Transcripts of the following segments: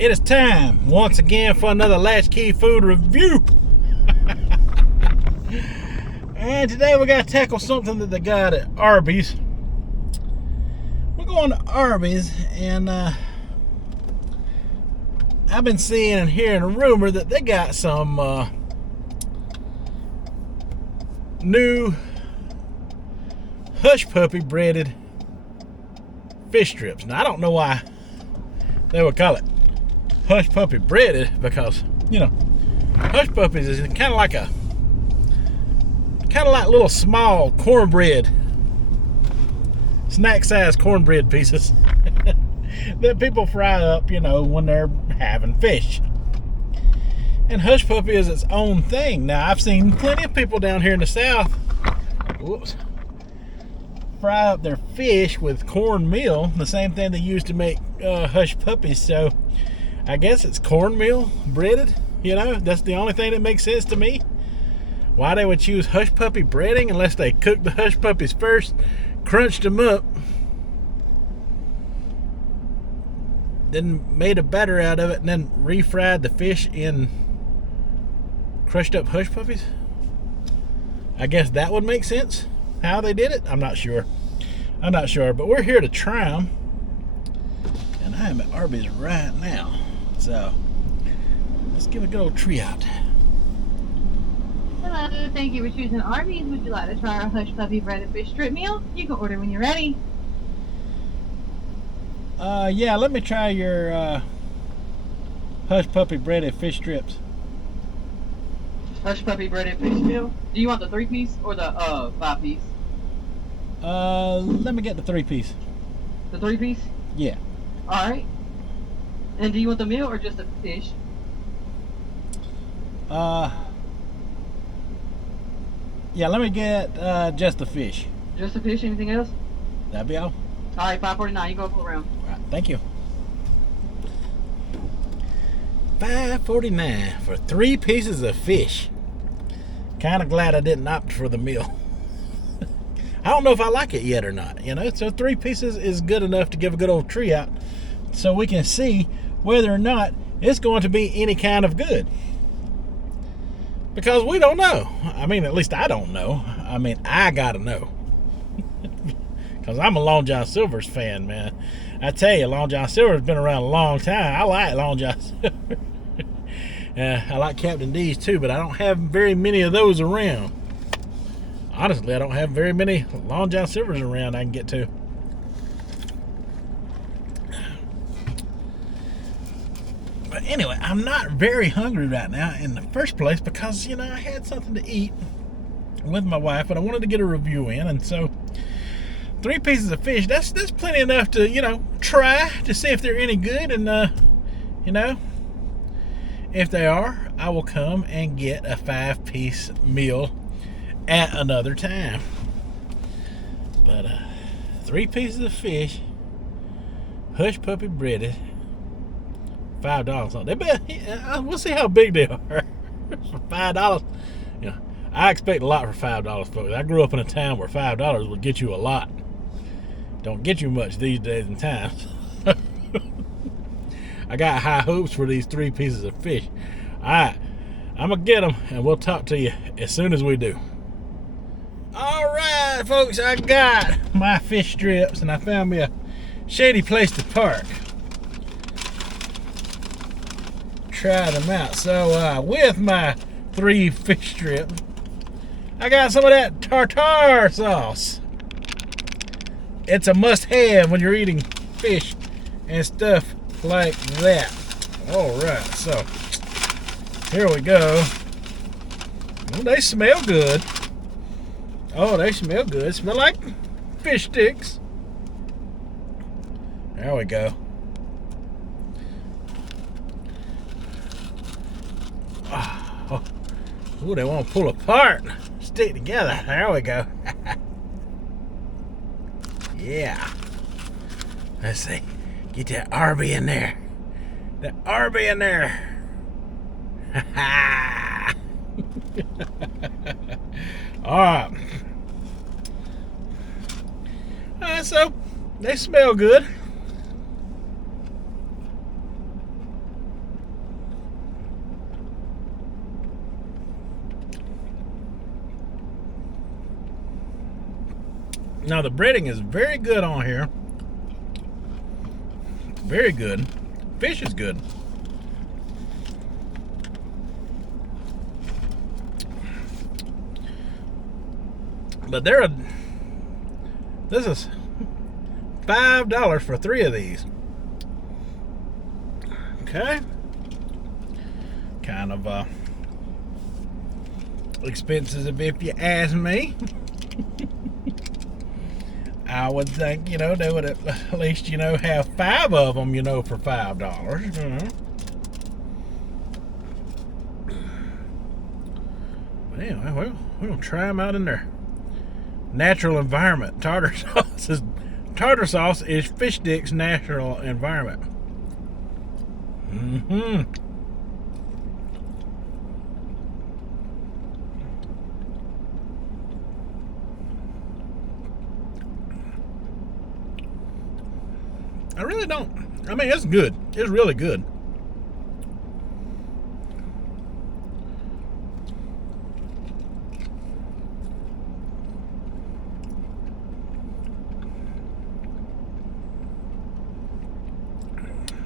It is time once again for another Latchkey food review. And today we got to tackle something that they got at Arby's. We're going to Arby's, and I've been seeing and hearing a rumor that they got some new Hushpuppy breaded fish strips. Now I don't know why they would call it Hushpuppy breaded, because Hushpuppies is kind of like little small cornbread, snack size cornbread pieces that people fry up, when they're having fish. And Hushpuppy is its own thing. Now I've seen plenty of people down here in the South, fry up their fish with cornmeal, the same thing they use to make Hushpuppies. So I guess it's cornmeal breaded. That's the only thing that makes sense to me. Why they would choose Hushpuppy breading unless they cooked the Hushpuppies first, crunched them up, then made a batter out of it, and then refried the fish in crushed up Hushpuppies. I guess that would make sense. How they did it, I'm not sure. But we're here to try them, and I am at Arby's right now. So let's give a good old tree out. Hello, thank you for choosing Arby's. Would you like to try our Hushpuppy breaded fish strip meal? You can order when you're ready. Yeah, let me try your Hushpuppy breaded fish strips. Hushpuppy breaded fish meal? Do you want the 3-piece or the 5-piece? Let me get the 3-piece. The 3-piece? Yeah. Alright. And do you want the meal or just the fish? Yeah, let me get just the fish. Just the fish? Anything else? That'd be all. Alright, $5.49. You go full round. All right, thank you. $5.49 for 3 pieces of fish. Kind of glad I didn't opt for the meal. I don't know if I like it yet or not. So 3 pieces is good enough to give a good old tree out, so we can see whether or not it's going to be any kind of good. Because we don't know. I mean, at least I don't know. I mean, I gotta know. Because I'm a Long John Silver's fan, man. I tell you, Long John Silver's been around a long time. I like Long John Silver. I like Captain D's too, but I don't have very many of those around. Honestly, I don't have very many Long John Silver's around I can get to. But anyway, I'm not very hungry right now in the first place because, I had something to eat with my wife, but I wanted to get a review in. And so 3 pieces of fish, that's plenty enough to, try to see if they're any good. And, if they are, I will come and get a 5-piece meal at another time. But 3 pieces of fish, Hushpuppy breaded, $5. We'll see how big they are for $5. I expect a lot for $5, folks. I grew up in a town where $5 would get you a lot. Don't get you much these days and times. I got high hopes for these 3 pieces of fish. All right, I'm gonna get them, and we'll talk to you as soon as we do. All right, folks, I got my fish strips, and I found me a shady place to park. Try them out. So with my 3 fish strips, I got some of that tartar sauce. It's a must-have when you're eating fish and stuff like that. All right, so here we go. Well, they smell good. Oh, they smell good. Smell like fish sticks. There we go. Oh, they want to pull apart, stick together. There we go. Yeah. Let's see. Get that Arby in there. That Arby in there. All right. So they smell good. Now the breading is very good on here. Very good. Fish is good. But this is $5 for 3 of these. Okay. Kind of expensive if you ask me. I would think, they would at least, have 5 of them, for $5. But anyway, we're going to try them out in their natural environment. Tartar sauce is fish sticks' natural environment. I really don't. I mean, it's good. It's really good.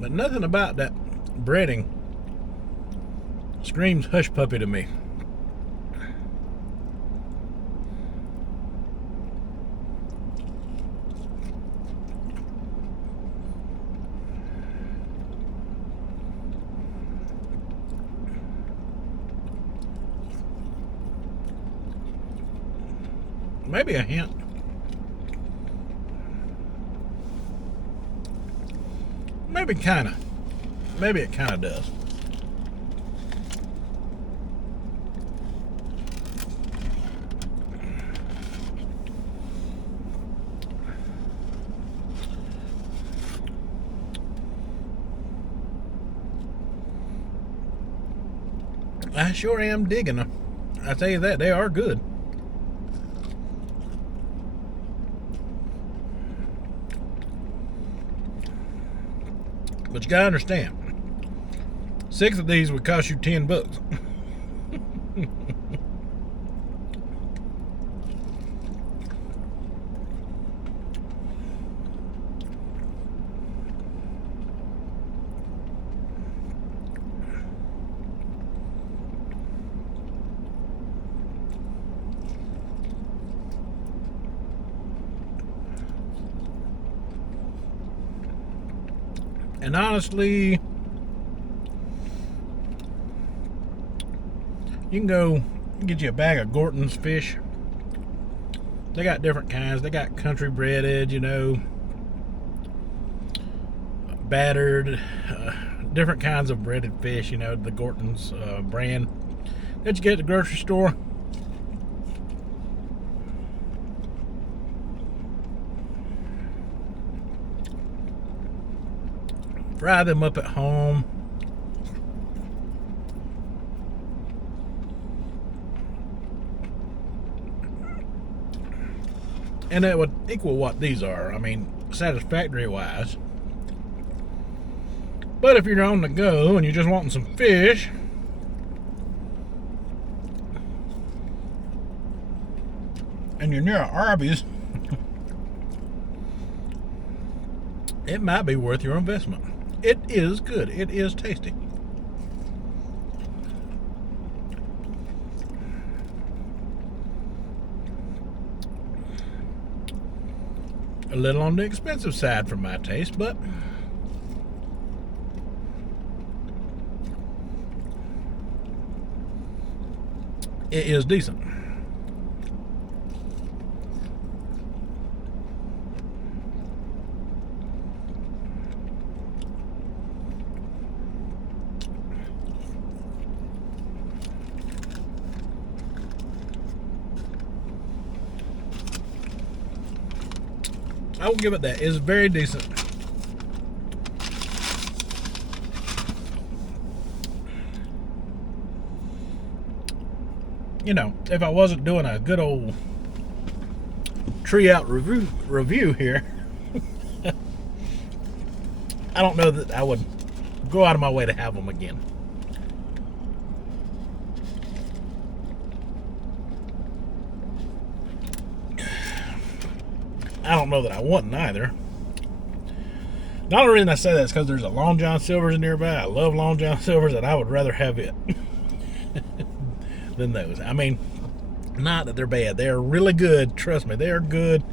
But nothing about that breading screams Hushpuppy to me. Maybe a hint. Maybe it kind of does. I sure am digging them. I tell you that, they are good. But you gotta understand, 6 of these would cost you $10. And honestly, you can go get you a bag of Gorton's fish. They got different kinds. They got country breaded, battered, different kinds of breaded fish, the Gorton's brand that you get at the grocery store. Fry them up at home. And that would equal what these are. I mean, satisfactory wise. But if you're on the go and you're just wanting some fish, and you're near Arby's, it might be worth your investment. It is good. It is tasty. A little on the expensive side for my taste, but it is decent. I will give it that. It's very decent. If I wasn't doing a good old tree out review here, I don't know that I would go out of my way to have them again. I don't know that I wouldn't either. The only reason I say that is because there's a Long John Silver's nearby. I love Long John Silver's, and I would rather have it than those. I mean, not that they're bad. They're really good. Trust me, they are good.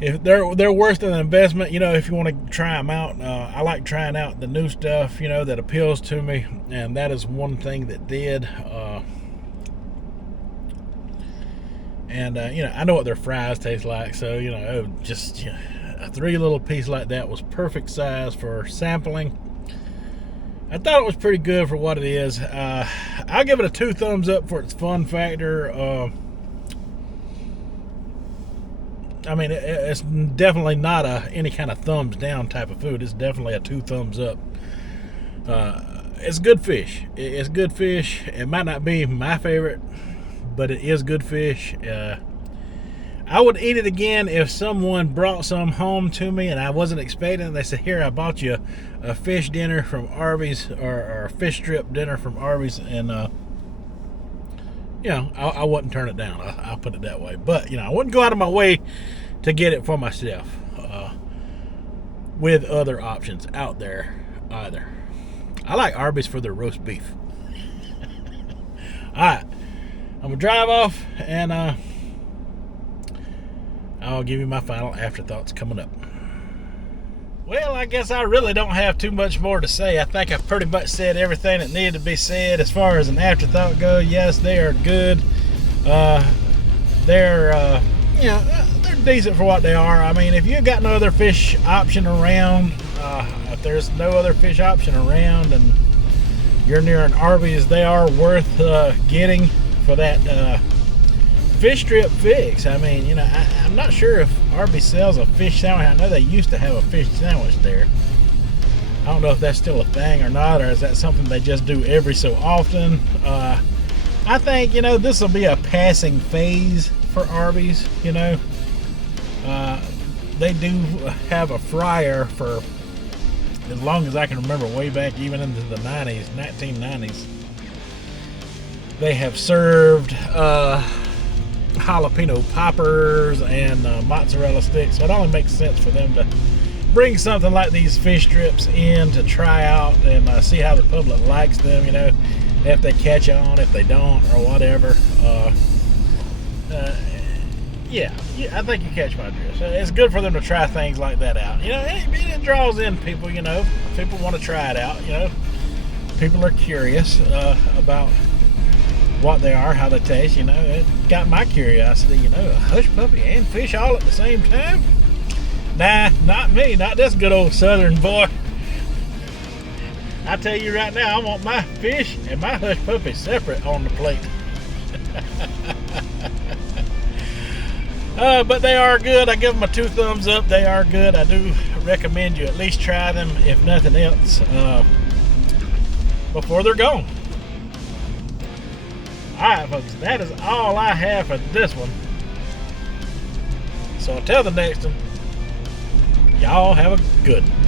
If they're worth an investment, you know, if you want to try them out. I like trying out the new stuff, you know, that appeals to me, and that is one thing that did. You know, I know what their fries taste like, so, you know, just a 3 little piece like that was perfect size for sampling. I thought it was pretty good for what it is. I'll give it a 2 thumbs up for its fun factor. I mean, it's definitely not any kind of thumbs down type of food. It's definitely a 2 thumbs up. It's good fish. It's good fish. It might not be my favorite, but it is good fish. I would eat it again if someone brought some home to me and I wasn't expecting it. They said, here, I bought you a fish dinner from Arby's, or a fish strip dinner from Arby's, and you know, I wouldn't turn it down. I'll put it that way. But, you know, I wouldn't go out of my way to get it for myself with other options out there either. I like Arby's for their roast beef. Alright, I'm going to drive off, and I'll give you my final afterthoughts coming up. Well, I guess I really don't have too much more to say. I think I've pretty much said everything that needed to be said as far as an afterthought goes. Yes, they are good. They're decent for what they are. I mean, if you've got no other fish option around, if there's no other fish option around and you're near an Arby's, they are worth getting for that fish strip fix. I mean, you know, I'm not sure if Arby sells a fish sandwich. I know they used to have a fish sandwich there. I don't know if that's still a thing or not, or is that something they just do every so often. I think, you know, this will be a passing phase for Arby's, you know. They do have a fryer for as long as I can remember, way back even into the 90s, 1990s. They have served jalapeno poppers and mozzarella sticks, so it only makes sense for them to bring something like these fish strips in to try out and see how the public likes them, you know, if they catch on, if they don't, or whatever. Yeah, I think you catch my drift. So it's good for them to try things like that out. You know, it draws in people, you know. People want to try it out, you know. People are curious about what they are, how they taste, you know. It got my curiosity, you know. A Hushpuppy and fish all at the same time? Nah, not me. Not this good old southern boy. I tell you right now, I want my fish and my Hushpuppy separate on the plate. But they are good. I give them a 2 thumbs up. They are good. I do recommend you at least try them, if nothing else, before they're gone. Alright, folks, that is all I have for this one. So until the next one, y'all have a good one.